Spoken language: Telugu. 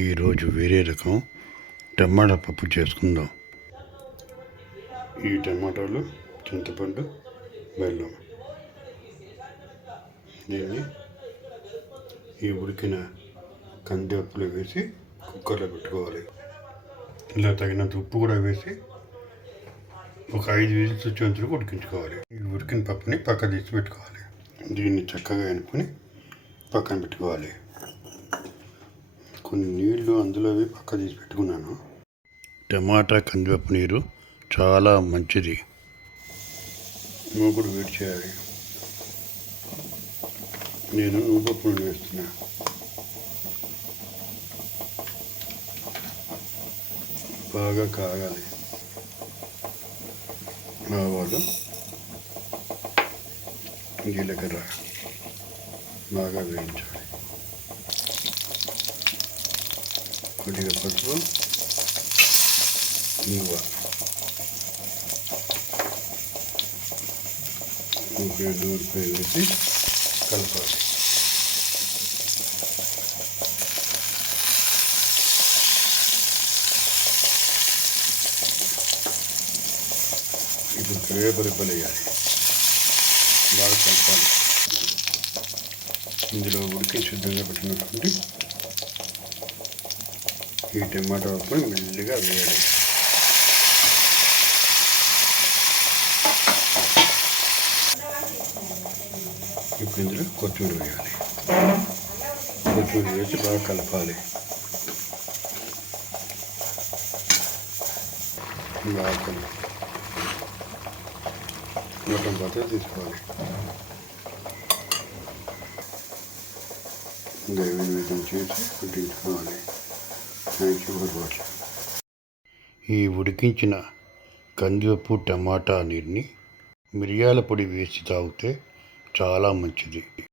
ఈరోజు వేరే రకం టమాటా పప్పు చేసుకుందాం. ఈ టమాటాలు, చింతపండు, బెల్లం, దీన్ని ఈ ఉడికిన కందిపప్పులో వేసి కుక్కర్లో పెట్టుకోవాలి. ఇలా తగినంత ఉప్పు కూడా వేసి ఒక 5 విజిల్స్ వచ్చేంత ఉడికించుకోవాలి. ఈ ఉడికిన పప్పుని పక్క తీసి పెట్టుకోవాలి. దీన్ని చక్కగా ఎనుకొని పక్కన పెట్టుకోవాలి. కొన్ని నీళ్లు అందులో పక్క తీసి పెట్టుకున్నాను. టమాటా కందిపప్పు నీరు చాలా మంచిది. మూగుడు వేడి చేయాలి. నేను నువ్వుపప్పు నూనె వేస్తున్నా. బాగా కాగాలి. ఆవాలు, జీలకర్ర బాగా వేయించాలి. కొద్దిగా పసుపు, ఇంగువ, నూనె వేసి కలపాలి. ఇప్పుడు కరివేపాకు వేయాలి. బాగా కలపాలి. ఇందులో ఉడికి శుద్ధంగా పెట్టినటువంటి ఈ టమాటా ఉప్పుని మెల్లిగా వేయాలి. ఇప్పుడు ఇందులో కొత్తిమీర వేయాలి. కొత్తిమీర వేసి బాగా కలపాలి. బాగా కలిపి మొత్తం పాత్ర తీసుకోవాలి. నైవేద్యం చేసి వడ్డించుకోవాలి. Thank you for watching. ఈ ఉడికించిన కందిపప్పు టమాటా నీరుని మిరియాల పొడి వేసి తాగితే చాలా మంచిది.